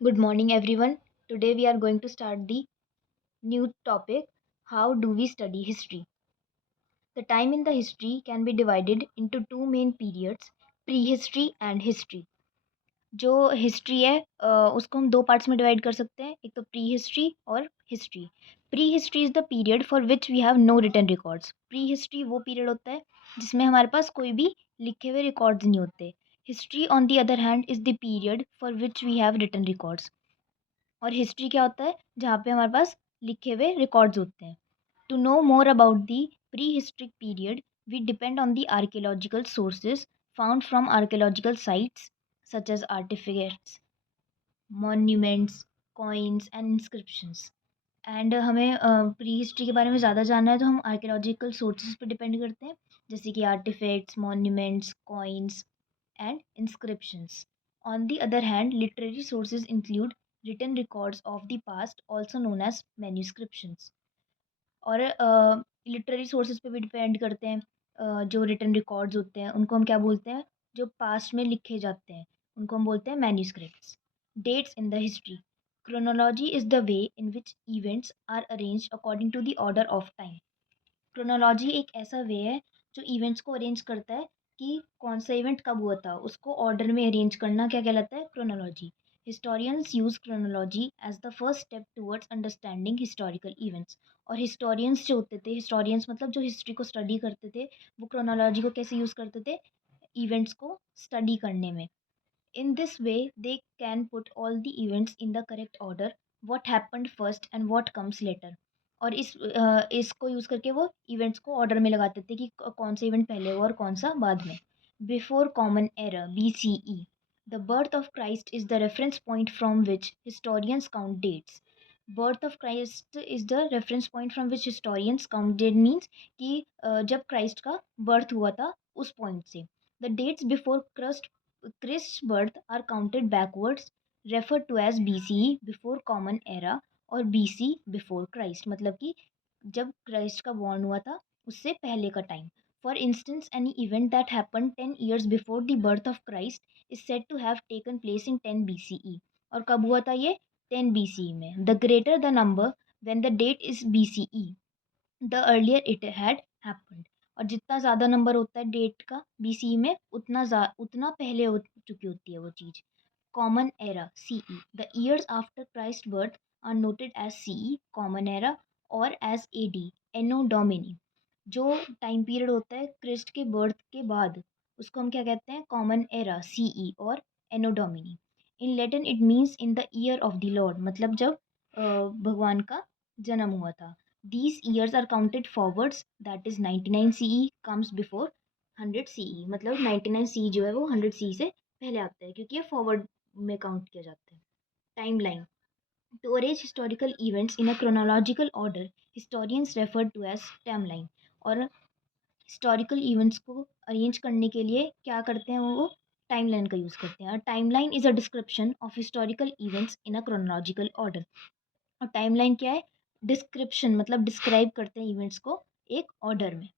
Good morning, everyone. Today we are going to start the new topic. How do we study history? The time in the history can be divided into two main periods, prehistory and history. जो history है उसको हम दो parts में divide कर सकते हैं, एक तो प्री हिस्ट्री और history. Prehistory is the period for which we have no written records. Prehistory वो पीरियड होता है जिसमें हमारे पास कोई भी लिखे हुए रिकॉर्ड्स नहीं होते। History on the other hand is the period for which we have written records. और हिस्ट्री क्या होता है जहाँ पे हमारे पास लिखे हुए रिकॉर्ड्स होते हैं। To know more about the prehistoric period we depend on the archaeological sources found from archaeological sites such as artefacts, monuments, coins and inscriptions. And हमें प्री हिस्ट्री के बारे में ज़्यादा जानना है तो हम आर्कियोलॉजिकल सोर्सेज पर डिपेंड करते हैं, जैसे कि artefacts, monuments, coins and inscriptions. On the other hand, literary sources include written records of the past, also known as manuscriptions. और लिटरेरी सोर्सेज पे भी डिपेंड करते हैं। जो रिटन रिकॉर्ड्स होते हैं उनको हम क्या बोलते हैं, जो पास्ट में लिखे जाते हैं उनको हम बोलते हैं manuscripts. Dates in the history. Chronology is the way in which events are arranged according to the order of time. Chronology एक ऐसा वे है जो इवेंट्स को अरेंज करता है कि कौन सा इवेंट कब हुआ था, उसको ऑर्डर में अरेंज करना क्या कहलाता है, chronology. Historians use chronology as the first step towards understanding historical events. और हिस्टोरियंस जो होते थे, हिस्टोरियंस मतलब जो हिस्ट्री को स्टडी करते थे, वो क्रोनोलॉजी को कैसे यूज़ करते थे, इवेंट्स को स्टडी करने में। In this way, they can put all the events in the correct order, what happened first and what comes later. और इसको यूज़ करके वो इवेंट्स को ऑर्डर में लगाते थे कि कौन सा इवेंट पहले हुआ और कौन सा बाद में। Before common era BCE, the birth of Christ is the reference point from which historians count dates. Birth of Christ is the reference point from which historians count date means कि जब Christ का birth हुआ था उस point से। The dates before Christ's birth are counted backwards, referred to as BCE before common era और BC before Christ, मतलब कि जब क्राइस्ट का बॉर्न हुआ था उससे पहले का time. For instance any event that happen 10 years before the birth of Christ is said to have taken place in 10 BCE। और कब हुआ था ये, 10 BCE में। The greater the number when the date is BCE, the earlier it had happened. और जितना ज़्यादा number होता है डेट का BCE में, उतना पहले हो चुकी होती है वो चीज़। Common era CE, the years after Christ birth are noted as CE common era और एज AD एनो डोमिनी। जो टाइम पीरियड होता है क्रिस्ट के बर्थ के बाद उसको हम क्या कहते हैं, कॉमन एरा CE और anno domini. In Latin it means in the year of the Lord, मतलब जब भगवान का जन्म हुआ था। These years are counted forwards, that is 99 CE comes before 100 CE, मतलब 99 CE जो है वो 100 CE से पहले आता है क्योंकि ये फॉरवर्ड में काउंट किया जाता है। Timeline. To arrange historical events in a chronological order, historians refer to as timeline। और हिस्टोरिकल इवेंट्स को अरेंज करने के लिए क्या करते हैं वो टाइमलाइन का यूज़ करते हैं। Timeline is a description of historical events in a chronological order. और टाइमलाइन क्या है, डिस्क्रिप्शन मतलब डिस्क्राइब करते हैं इवेंट्स को एक ऑर्डर में।